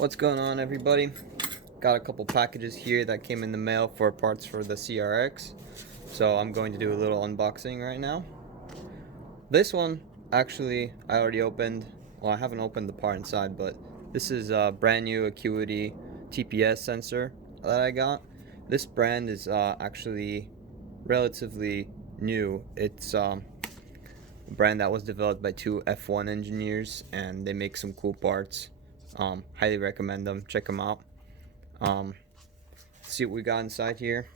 What's going on, everybody? Got a couple packages here that came in the mail for parts for the CRX, so I'm going to do a little unboxing right now. This one, actually, I already opened. Well, I haven't opened the part inside, but this is a brand new Acuity TPS sensor that I got. This brand is actually relatively new. It's a brand that was developed by two F1 engineers, and they make some cool parts. Highly recommend them. Check them out. See what we got inside here.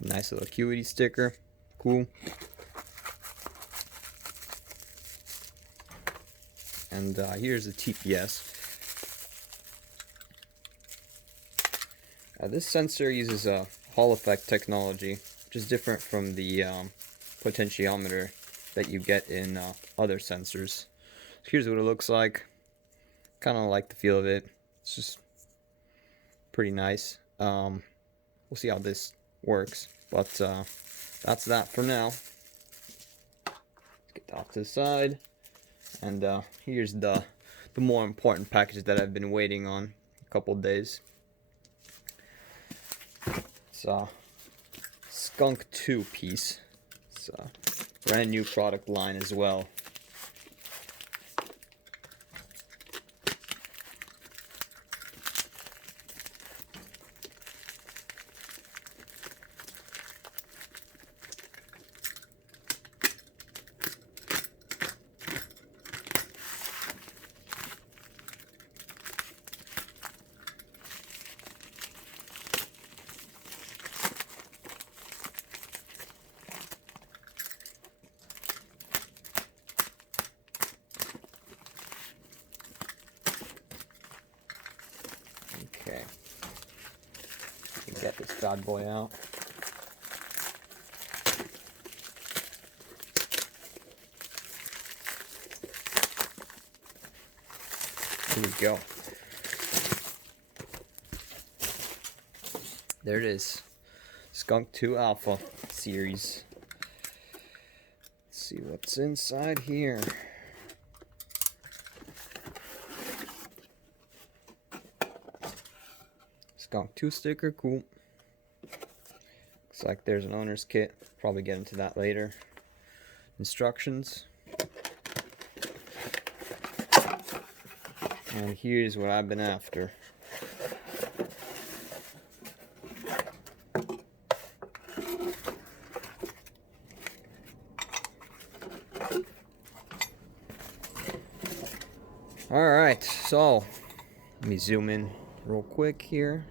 Nice little Acuity sticker. Cool. And here's the TPS. This sensor uses a Hall effect technology, which is different from the potentiometer that you get in other sensors. So here's what it looks like. Kind of like the feel of it. It's just pretty nice. We'll see how this works, but that's that for now. Let's get that off to the side, and here's the more important package that I've been waiting on a couple days. It's a Skunk2 piece. It's a brand new product line as well. Okay, get this bad boy out. Here we go. There it is. Skunk2 Alpha series. Let's see what's inside here. Skunk2 sticker, cool. Looks like there's an owner's kit. Probably get into that later. Instructions. And here's what I've been after. Alright, so let me zoom in real quick here.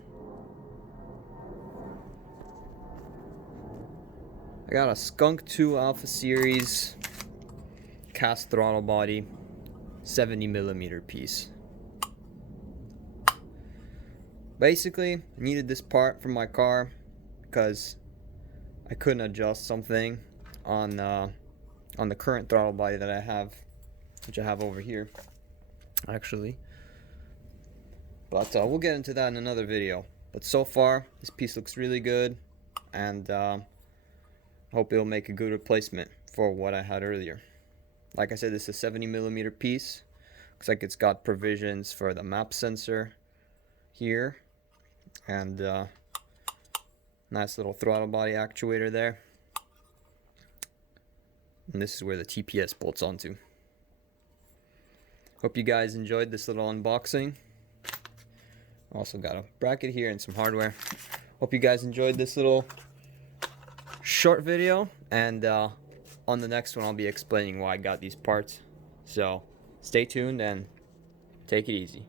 I got a Skunk2 Alpha Series cast throttle body 70mm piece. Basically, I needed this part for my car because I couldn't adjust something on the current throttle body that I have, which I have over here actually. But we'll get into that in another video. But so far, this piece looks really good, and I hope it'll make a good replacement for what I had earlier. Like I said, this is a 70mm piece. Looks like it's got provisions for the map sensor here, and nice little throttle body actuator there. And this is where the TPS bolts onto. Hope you guys enjoyed this little unboxing. Also got a bracket here and some hardware. Hope you guys enjoyed this little short video, and on the next one I'll be explaining why I got these parts. So stay tuned and take it easy.